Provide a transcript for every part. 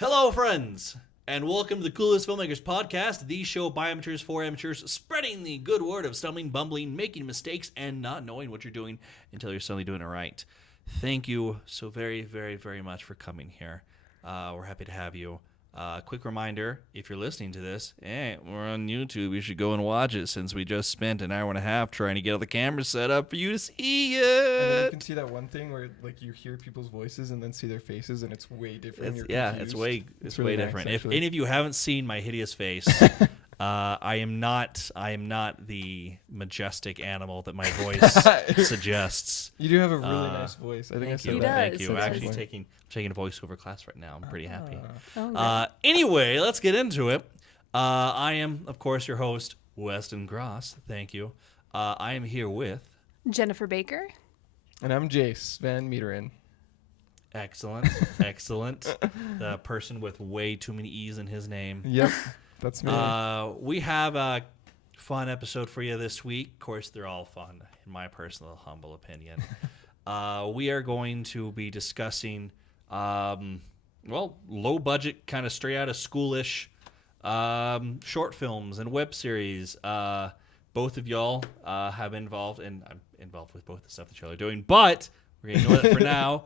Hello, friends, and welcome to the Coolest Filmmakers Podcast, the show by amateurs for amateurs, spreading the good word of stumbling, bumbling, making mistakes, and not knowing what you're doing until you're suddenly doing it right. Thank you so very, very, very much for coming here. We're happy to have you. Quick reminder, if you're listening to this, we're on YouTube. You should go and watch it since we just spent an hour and a half trying to get all the cameras set up for you to see it. And then you can see that one thing where like you hear people's voices and then see their faces, and it's way different. It's way really different. nice, If any of you haven't seen my hideous face, I am not the majestic animal that my voice suggests. You do have a really nice voice. I think I said that. Thank you. I'm That's actually point. taking a voiceover class right now. I'm pretty happy. Okay. Anyway, let's get into it. I am, of course, your host, Weston Gross. Thank you. I am here with Jennifer Baker. And I'm Jase Van Meeteren. excellent. The person with way too many E's in his name. Yep, that's me. We have a fun episode for you this week. Of course, they're all fun, in my personal humble opinion. We are going to be discussing, low budget, kind of straight out of schoolish short films and web series. Both of y'all have been involved, and I'm involved with both the stuff that y'all are doing, but we're going to ignore that for now.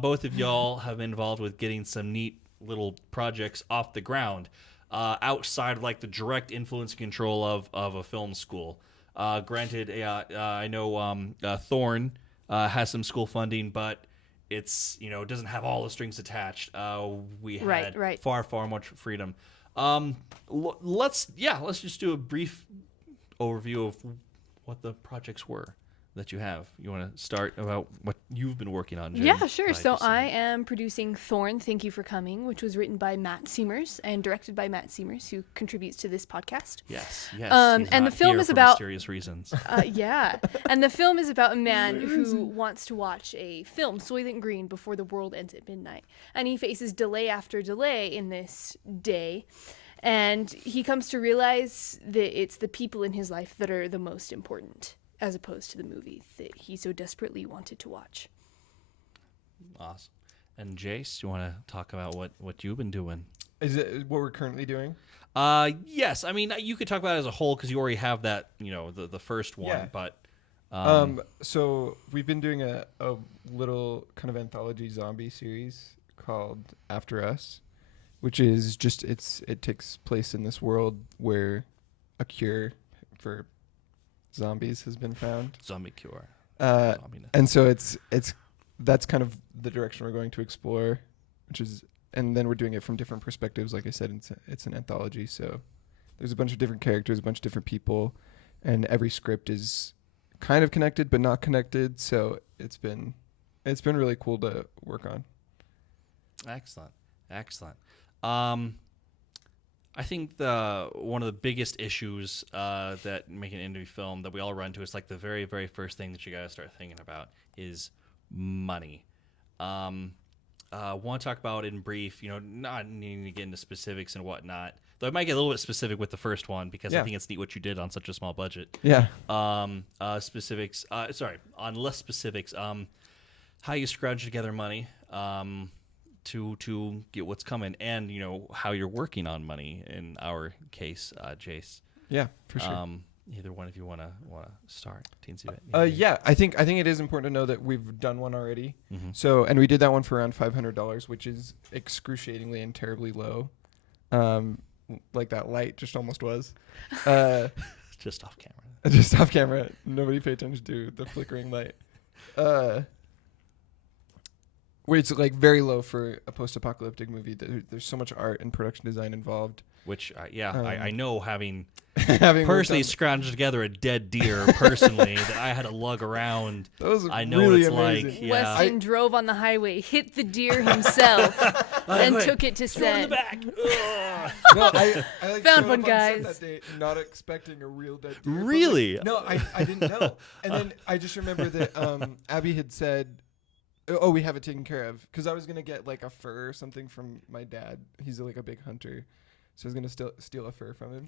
Both of y'all have been involved with getting some neat little projects off the ground. Outside of like the direct influence and control of a film school. Granted, I know Thorn has some school funding, but it's it doesn't have all the strings attached. We had far much freedom. Let's just do a brief overview of what the projects were that you have. You want to start about what you've been working on, Jen? Yeah, sure. So I am producing Thorn, Thank You for Coming, which was written by Matt Seamers and directed by Matt Seamers, who contributes to this podcast. Yes. And the film is about mysterious reasons. And the film is about a man who wants to watch a film, Soylent Green, before the world ends at midnight. And he faces delay after delay in this day. And he comes to realize that it's the people in his life that are the most important, as opposed to the movie that he so desperately wanted to watch. Awesome. And Jase, you want to talk about what you've been doing? Is it what we're currently doing? Yes. I mean, you could talk about it as a whole because you already have that, the first one. Yeah. But so we've been doing a little kind of anthology zombie series called After Us, which is just it takes place in this world where a cure for zombies has been found. Zombie cure. And so that's kind of the direction we're going to explore, and then we're doing it from different perspectives. Like I said, it's an anthology, so there's a bunch of different characters, a bunch of different people, and every script is kind of connected but not connected. So it's been really cool to work on. Excellent. I think one of the biggest issues that making an indie film that we all run into is like the very, very first thing that you got to start thinking about is money. Want to talk about it in brief, not needing to get into specifics and whatnot. Though I might get a little bit specific with the first one because I think it's neat what you did on such a small budget. Yeah. Specifics. On less specifics. How you scrounge together money. To get what's coming, and how you're working on money. In our case, Jase. Yeah, for sure. Either one of you want to start? Yeah, I think it is important to know that we've done one already. Mm-hmm. So, and we did that one for around $500, which is excruciatingly and terribly low. Like that light just almost was. Just off camera. Just off camera. Nobody pay attention to the flickering light. Where it's like very low for a post-apocalyptic movie. There's so much art and production design involved. Which, I know having having personally scrounged together a dead deer personally that I had to lug around. That was I know really what it's amazing. like. Yeah. Weston drove on the highway, hit the deer himself, and took it to Throw it in the set. back. No, I like Found showed one, up on set guys. that day, not expecting a real dead deer. but, Really? like, no, I didn't know. And then I just remember that Abby had said, "Oh, we have it taken care of," because I was gonna get like a fur or something from my dad. He's like a big hunter, So I was gonna steal a fur from him,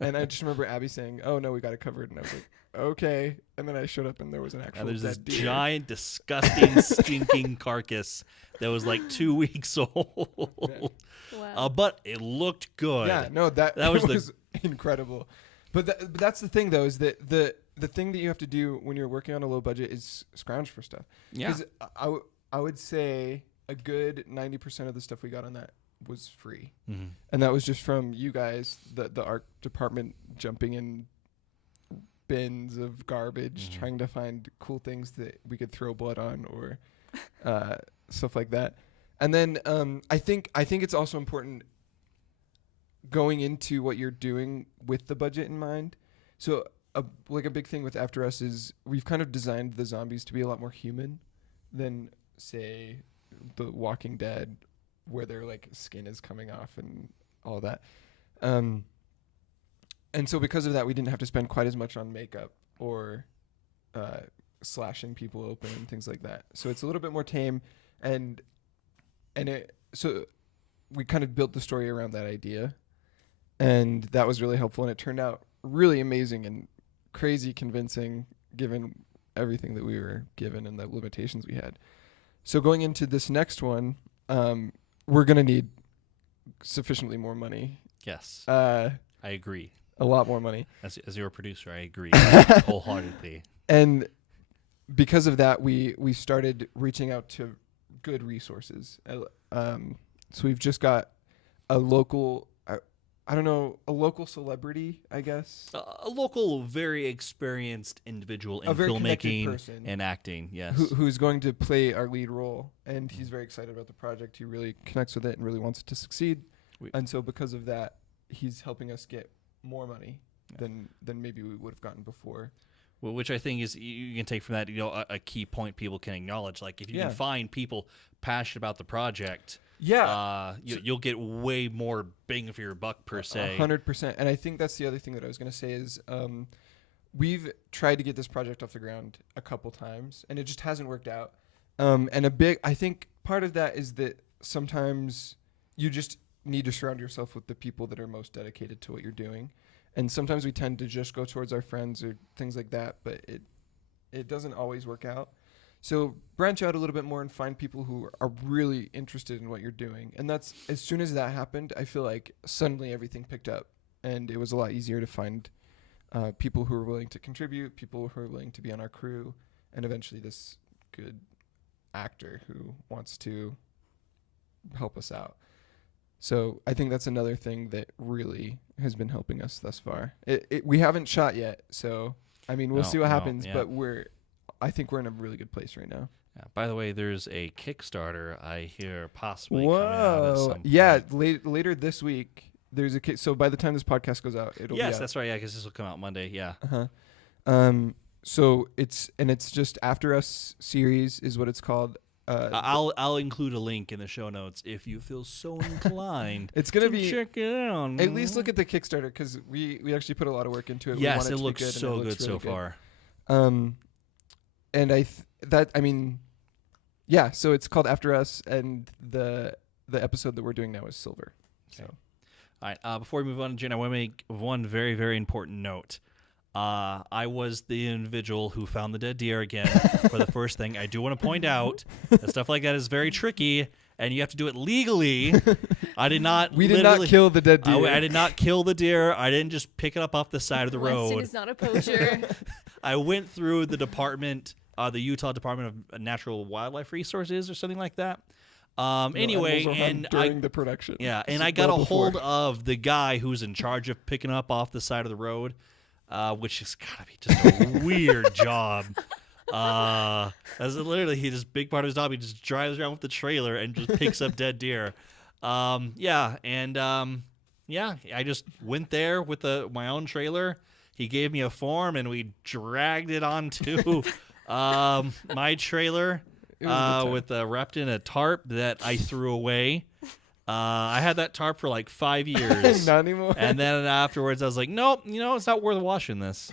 and I just remember Abby saying, "Oh no, we got it covered," and I was like, "Okay." And then I showed up, and there was an actual There's this dead deer. giant, disgusting, stinking carcass that was like 2 weeks old. Wow. But it looked good. Yeah, no, that was incredible. But that's the thing, though, is that the thing that you have to do when you're working on a low budget is scrounge for stuff. Yeah. Because I would say a good 90% of the stuff we got on that was free. Mm-hmm. And that was just from you guys, the art department, jumping in bins of garbage, trying to find cool things that we could throw blood on or stuff like that. And then I think it's also important going into what you're doing with the budget in mind. So a big thing with After Us is we've kind of designed the zombies to be a lot more human than, say, The Walking Dead, where their like skin is coming off and all that. And so because of that, we didn't have to spend quite as much on makeup or slashing people open and things like that. So it's a little bit more tame, and so we kind of built the story around that idea, and that was really helpful, and it turned out really amazing and crazy convincing given everything that we were given and the limitations we had. So going into this next one, we're going to need sufficiently more money. Yes. I agree. A lot more money. As your producer, I agree wholeheartedly. And because of that, we started reaching out to good resources. So we've just got a local, I don't know, a local celebrity, I guess. A local, very experienced individual in A very connected filmmaking person. and acting, yes. Who's going to play our lead role. And he's very excited about the project. He really connects with it and really wants it to succeed. And so because of that, he's helping us get more money than maybe we would have gotten before. Well, which I think is, you can take from that, a key point people can acknowledge. Like, if you can find people passionate about the project, you'll get way more bang for your buck, per se. 100%. And I think that's the other thing that I was going to say is we've tried to get this project off the ground a couple times, and it just hasn't worked out. I think part of that is that sometimes you just need to surround yourself with the people that are most dedicated to what you're doing. And sometimes we tend to just go towards our friends or things like that, but it doesn't always work out. So branch out a little bit more and find people who are really interested in what you're doing. And that's, as soon as that happened, I feel like suddenly everything picked up, and it was a lot easier to find people who are willing to contribute, people who are willing to be on our crew, and eventually this good actor who wants to help us out. So I think that's another thing that really has been helping us thus far. We haven't shot yet, so I mean we'll see what happens. But I think we're in a really good place right now. Yeah, by the way, there's a Kickstarter I hear possibly coming out at some point. Yeah, later this week there's a so by the time this podcast goes out, it'll be out. That's right. Yeah, because this will come out Monday. Yeah. So it's just After Us series is what it's called. I'll include a link in the show notes if you feel so inclined. It's gonna be, check it out. At least look at the Kickstarter, because we actually put a lot of work into it. Yes, it looks good, so and it good so far. And so it's called After Us, and the episode that we're doing now is Silver. So, all right. Before we move on, Jen, I want to make one very, very important note. I was the individual who found the dead deer again for the first thing. I do want to point out that stuff like that is very tricky, and you have to do it legally. I did not. We did not kill the dead deer. I did not kill the deer. I didn't just pick it up off the side of the road. Winston is not a poacher. I went through the department, the Utah Department of Natural Wildlife Resources or something like that. Anyway, and during the production. Yeah, and I got a hold of the guy who's in charge of picking up off the side of the road. Which has got to be just a weird job. As literally, his big part of his job, he just drives around with the trailer and just picks up dead deer. I just went there with my own trailer. He gave me a form, and we dragged it onto my trailer wrapped in a tarp that I threw away. I had that tarp for like 5 years. Not anymore. And then afterwards, I was like, nope, it's not worth washing this.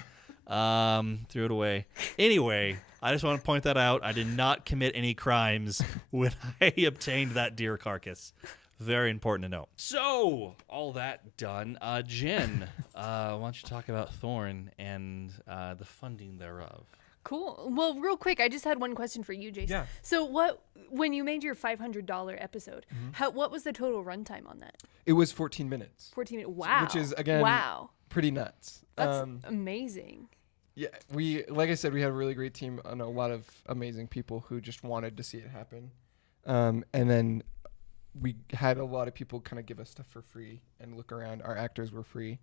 Threw it away. Anyway, I just want to point that out. I did not commit any crimes when I obtained that deer carcass. Very important to know. So, all that done. Jen, why don't you talk about Thorn and the funding thereof? Cool. Well, real quick, I just had one question for you, Jason. Yeah. So when you made your $500 episode, what was the total runtime on that? It was 14 minutes. 14 minutes. Wow. Which is, again, pretty nuts. That's amazing. Yeah, like I said, we had a really great team and a lot of amazing people who just wanted to see it happen. And then we had a lot of people kind of give us stuff for free and look around. Our actors were free.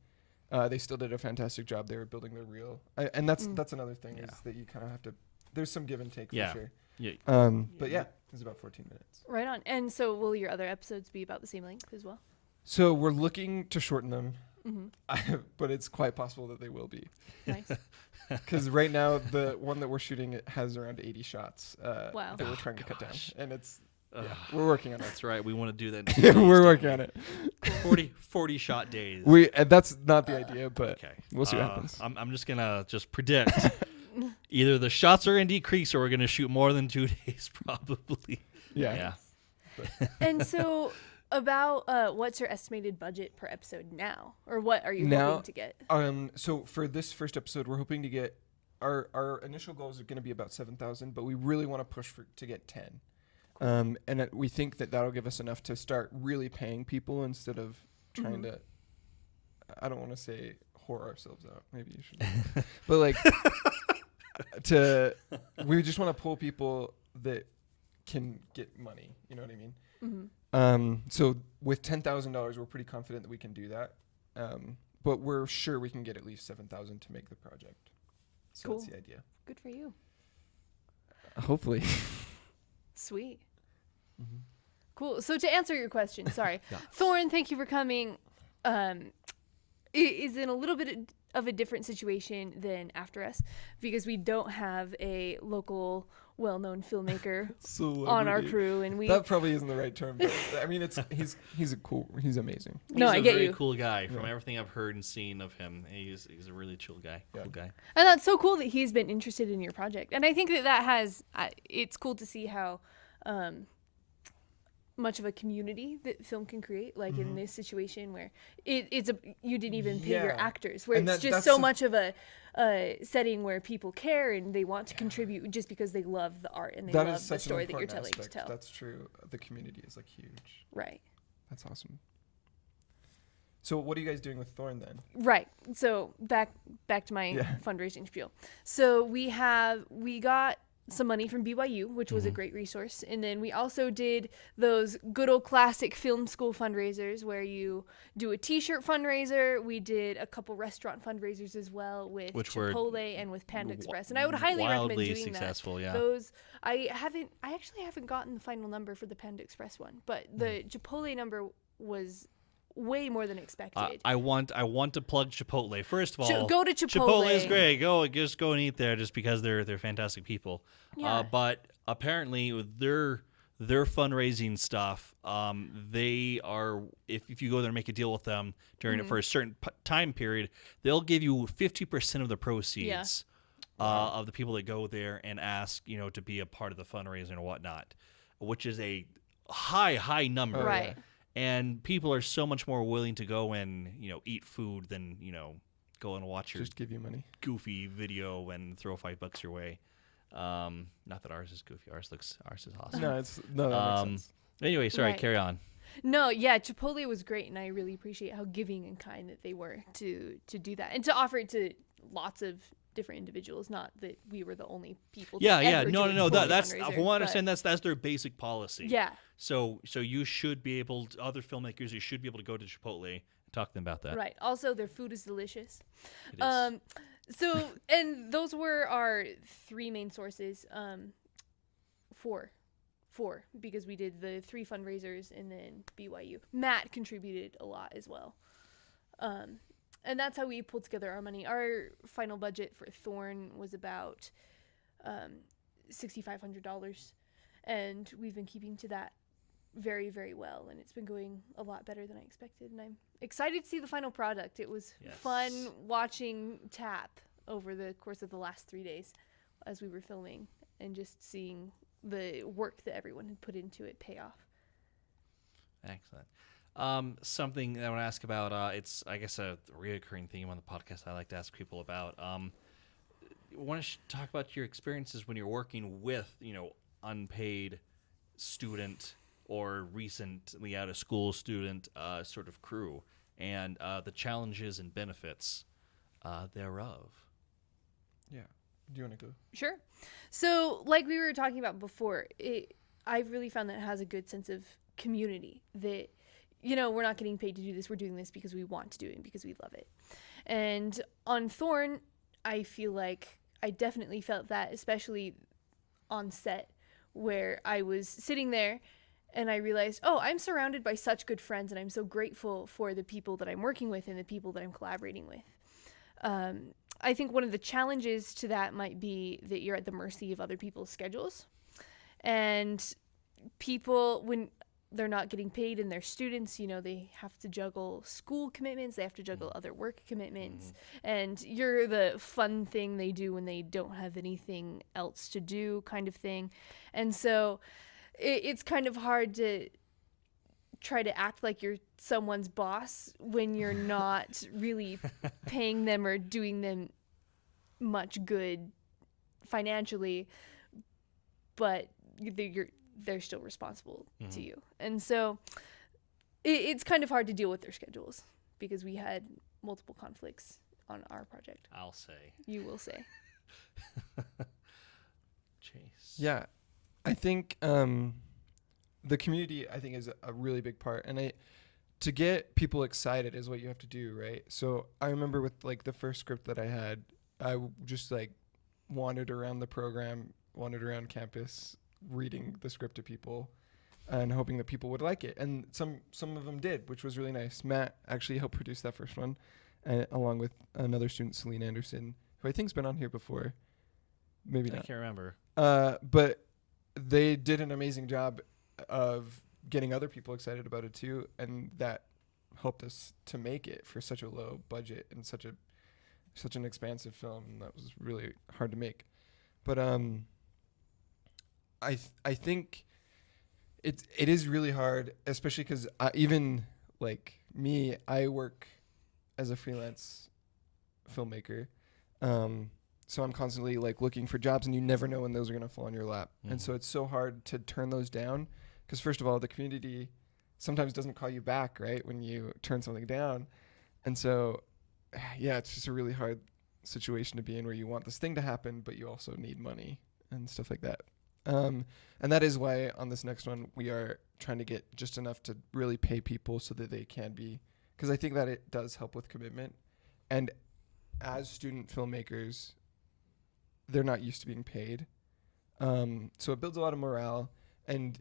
They still did a fantastic job. They were building their reel. And that's another thing is that you kind of have to, there's some give and take for sure. Yeah. But yeah, it was about 14 minutes. Right on. And so will your other episodes be about the same length as well? So we're looking to shorten them, but it's quite possible that they will be. Nice. Because right now, the one that we're shooting it has around 80 shots that we're trying to cut down. And it's, we're working on it. That's right. We want to do that. We're working on it. 40 shot days. That's not the idea, but we'll see what happens. I'm just going to predict either the shots are going to decrease or we're going to shoot more than 2 days probably. Yeah. And so about what's your estimated budget per episode now? Or what are you hoping to get? So for this first episode, we're hoping to get, our initial goals are going to be about 7,000, but we really want to push to get 10. Cool. And we think that that'll give us enough to start really paying people instead of trying to, I don't want to say whore ourselves out. Maybe you should. But like, we just want to pull people that can get money. You know what I mean? So with $10,000, we're pretty confident that we can do that. But we're sure we can get at least 7,000 to make the project. So that's the idea. Good for you. Hopefully. Sweet. Cool. So to answer your question, sorry, Thorn, thank you for coming. Is in a little bit of a different situation than After Us because we don't have a local well-known filmmaker on our crew, and that probably isn't the right term, but I mean he's amazing. I get you. He's a very cool guy. From everything I've heard and seen of him, he's a really chill guy. Cool guy. And that's so cool that he's been interested in your project. And I think that has it's cool to see how much of a community that film can create, like in this situation where it's you didn't even pay your actors, where it's just so much of a setting where people care and they want to contribute just because they love the art and they love the story that you're telling to tell. That's true. The community is like huge. Right. That's awesome. So what are you guys doing with Thorn then? Right. So back to my fundraising spiel. So we got some money from BYU, which was a great resource. And then we also did those good old classic film school fundraisers where you do a t-shirt fundraiser. We did a couple restaurant fundraisers as well with Chipotle and with Panda Express. And I would highly recommend doing successful, that. Those I actually haven't gotten the final number for the Panda Express one, but the Chipotle number was way more than expected. I want to plug Chipotle. First of all, go to Chipotle. Chipotle is great. Go and eat there just because they're fantastic people. Yeah. But apparently with their fundraising stuff, they are, if you go there and make a deal with them during it for a certain time period, they'll give you 50% of the proceeds of the people that go there and ask, to be a part of the fundraising and whatnot, which is a high number. Right. And people are so much more willing to go and, eat food than, go and watch your just give you money goofy video and throw $5 your way. Not that ours is goofy. Ours is awesome. No, that makes sense. Anyway, sorry, carry on. No, yeah, Chipotle was great, and I really appreciate how giving and kind that they were to do that and to offer it to lots of different individuals. Not that we were the only people. No. That's from what I understand. That's their basic policy. Yeah. So you should be able to, other filmmakers, you should be able to go to Chipotle and talk to them about that. Right. Also, their food is delicious. It is. So, and those were our three main sources. Four, because we did the 3 fundraisers and then BYU. Matt contributed a lot as well. And that's how we pulled together our money. Our final budget for Thorn was about $6,500. And we've been keeping to that very, very well. And it's been going a lot better than I expected. And I'm excited to see the final product. It was fun watching Tap over the course of the last 3 days as we were filming and just seeing the work that everyone had put into it pay off. Excellent. Something that I want to ask about, it's, I guess, a reoccurring theme on the podcast I like to ask people about. Want to talk about your experiences when you're working with, unpaid student or recently out of school student sort of crew, and the challenges and benefits thereof. Yeah. Do you want to go? Sure. So, like we were talking about before, I've really found that it has a good sense of community. That, we're not getting paid to do this. We're doing this because we want to do it and because we love it. And on Thorn, I feel like I definitely felt that, especially on set, where I was sitting there and I realized, oh, I'm surrounded by such good friends, and I'm so grateful for the people that I'm working with and the people that I'm collaborating with. I think one of the challenges to that might be that you're at the mercy of other people's schedules. And people, when they're not getting paid and they're students, they have to juggle school commitments, they have to juggle other work commitments, and you're the fun thing they do when they don't have anything else to do kind of thing. And so it's kind of hard to try to act like you're someone's boss when you're not really paying them or doing them much good financially, but they're still responsible to you. And so it's kind of hard to deal with their schedules because we had multiple conflicts on our project. I'll say. You will say. Chase. Yeah. I think the community, I think, is a really big part. And to get people excited is what you have to do, right? So I remember with the first script that I had, I just wandered around the program, wandered around campus, reading the script to people and hoping that people would like it. And some of them did, which was really nice. Matt actually helped produce that first one, along with another student, Celine Anderson, who I think's been on here before. Maybe not. I can't remember. But they did an amazing job of getting other people excited about it too, and that helped us to make it for such a low budget and such an expansive film that was really hard to make. But I think it is really hard, especially because even me, I work as a freelance filmmaker, so I'm constantly looking for jobs, and you never know when those are going to fall in your lap. And so it's so hard to turn those down, because first of all, the community sometimes doesn't call you back, right, when you turn something down. And so yeah, it's just a really hard situation to be in, where you want this thing to happen, but you also need money and stuff like that. And that is why on this next one, we are trying to get just enough to really pay people so that they can be, because I think that it does help with commitment. And as student filmmakers, they're not used to being paid. So it builds a lot of morale, and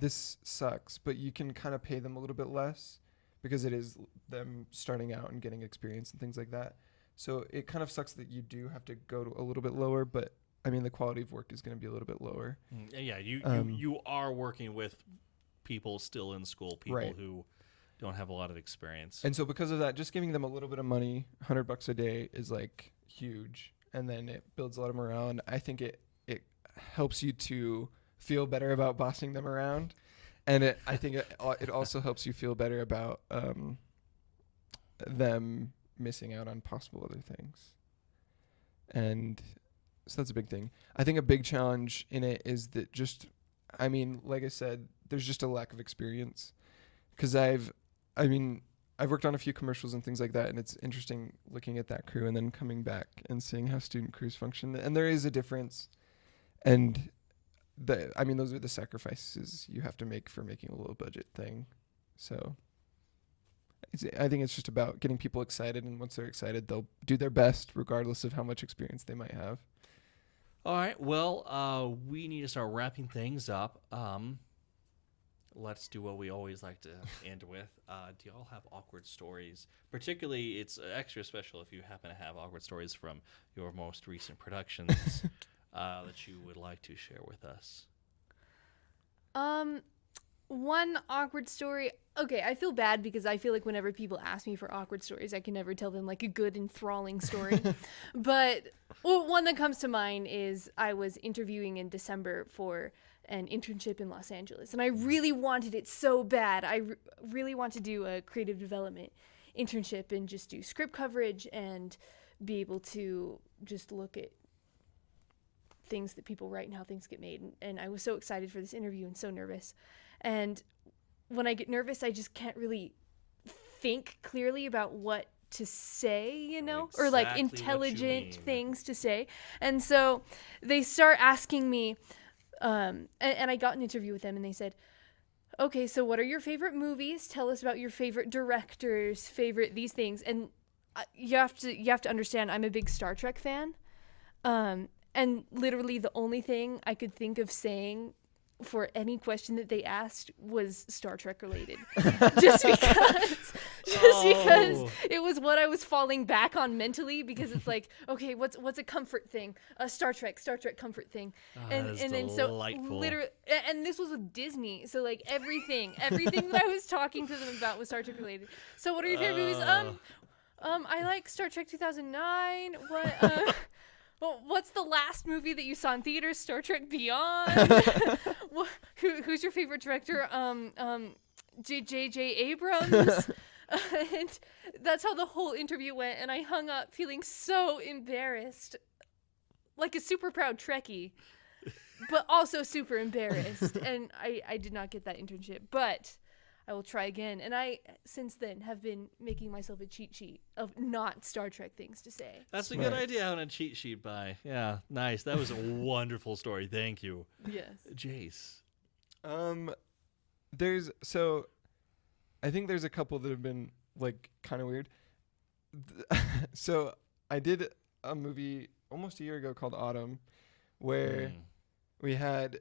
this sucks, but you can kind of pay them a little bit less because it is them starting out and getting experience and things like that. So it kind of sucks that you do have to go to a little bit lower, but I mean, the quality of work is going to be a little bit lower. Yeah, you are working with people still in school, people right. who don't have a lot of experience. And so because of that, just giving them a little bit of money, $100 a day, is huge. And then it builds a lot of morale. And I think it helps you to feel better about bossing them around. And I think it also helps you feel better about them missing out on possible other things. And so that's a big thing. I think a big challenge in it is that like I said, there's just a lack of experience. Because I've worked on a few commercials and things like that, and it's interesting looking at that crew and then coming back and seeing how student crews function. And there is a difference. And those are the sacrifices you have to make for making a low budget thing. So I think it's just about getting people excited, and once they're excited, they'll do their best regardless of how much experience they might have. All right. Well, we need to start wrapping things up. Let's do what we always like to end with. Do y'all have awkward stories? Particularly, it's extra special if you happen to have awkward stories from your most recent productions that you would like to share with us. One awkward story. Okay, I feel bad because I feel like whenever people ask me for awkward stories, I can never tell them a good, enthralling story. But one that comes to mind is I was interviewing in December for an internship in Los Angeles. And I really wanted it so bad. I really want to do a creative development internship and just do script coverage and be able to just look at things that people write and how things get made. And I was so excited for this interview and so nervous. And when I get nervous, I just can't really think clearly about what to say, you know, or like Exactly intelligent what you mean. things to say. And so they start asking me, and I got an interview with them, and they said, okay, so what are your favorite movies? Tell us about your favorite directors, favorite these things. And you have to understand, I'm a big Star Trek fan. And literally the only thing I could think of saying for any question that they asked was Star Trek related. just because it was what I was falling back on mentally, because it's like, okay, what's a comfort thing? Star Trek comfort thing. And then so literally, and this was with Disney, so like everything that I was talking to them about was Star Trek related. So what are your favorite movies? I like Star Trek 2009. Well, what's the last movie that you saw in theaters? Star Trek Beyond. Who's your favorite director? J.J. Abrams. And that's how the whole interview went. And I hung up feeling so embarrassed, like a super proud Trekkie, but also super embarrassed. And I did not get that internship, but I will try again. And I, since then, have been making myself a cheat sheet of not Star Trek things to say. That's a good idea, having a cheat sheet by. Yeah, nice. That was a wonderful story. Thank you. Yes. Jase. I think there's a couple that have been like kind of weird. So I did a movie almost a year ago called Autumn, where we had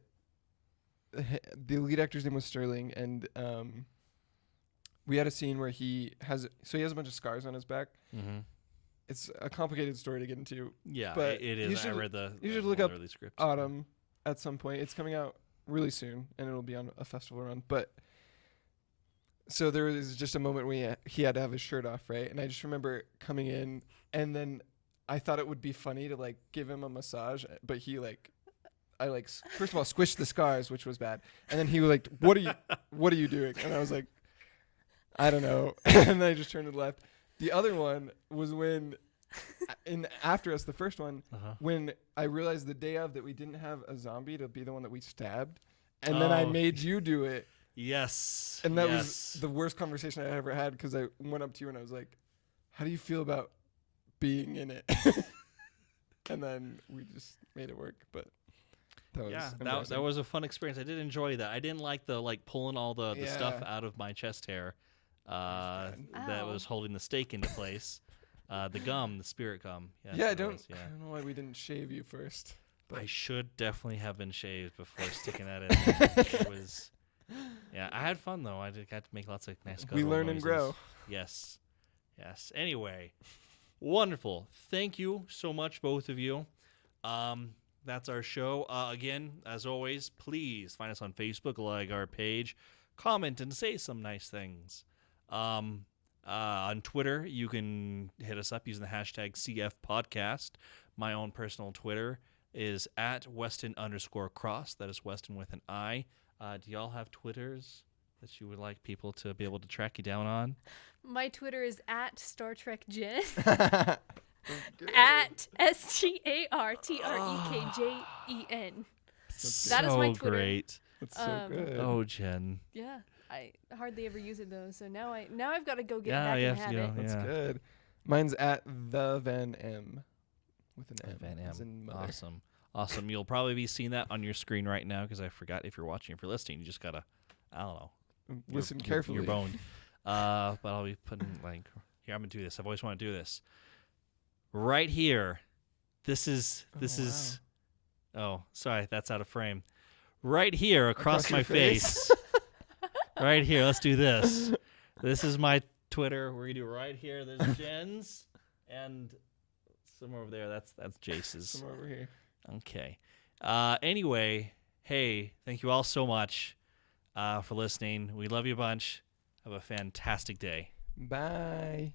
the lead actor's name was Sterling, and we had a scene where he has a bunch of scars on his back. Mm-hmm. It's a complicated story to get into. Yeah, but it is. I read you should look up script. Autumn at some point. It's coming out really soon, and it'll be on a festival run. But so there was just a moment where he had to have his shirt off, right? And I just remember coming in, and then I thought it would be funny to like give him a massage, but he like, I like first of all squished the scars, which was bad, and then he was like, "What are you doing?" And I was like, "I don't know," and then I just turned to the left. The other one was when, in After Us, the first one, when I realized the day of that we didn't have a zombie to be the one that we stabbed, and then I made you do it. Yes. And that was the worst conversation I ever had, because I went up to you and I was like, "How do you feel about being in it?" And then we just made it work, but. That was a fun experience. I did enjoy that. I didn't like the pulling all the stuff out of my chest hair that was holding the steak into place. The spirit gum. I don't know why we didn't shave you first. But. I should definitely have been shaved before sticking that in. It was, I had fun though. I got to make lots of nice. We learn and grow. Yes. Anyway, wonderful. Thank you so much, both of you. That's our show. Again, as always, please find us on Facebook, like our page, comment, and say some nice things. On Twitter, you can hit us up using the hashtag CFPodcast. My own personal Twitter is at Weston_cross. That is Weston with an I. Do y'all have Twitters that you would like people to be able to track you down on? My Twitter is at Star Trek Jen. At StarTrekJen. That is my Twitter. Great. That's so good. Oh, Jen. Yeah, I hardly ever use it though, so now I've got to go get back in the habit. That's good. Mine's at the Van M with an M. Van M. As in mother. Awesome. You'll probably be seeing that on your screen right now, because I forgot, if you're watching, if you're listening, you just gotta, I don't know, listen carefully. You're boned. But I'll be putting here. I'm gonna do this. I've always wanted to do this. Right here, this is. Oh, sorry, that's out of frame. Right here, across my face. Right here, let's do this. This is my Twitter. We're gonna do right here. There's Jen's, and somewhere over there. That's Jase's. Somewhere over here. Okay. Anyway, hey, thank you all so much for listening. We love you a bunch. Have a fantastic day. Bye.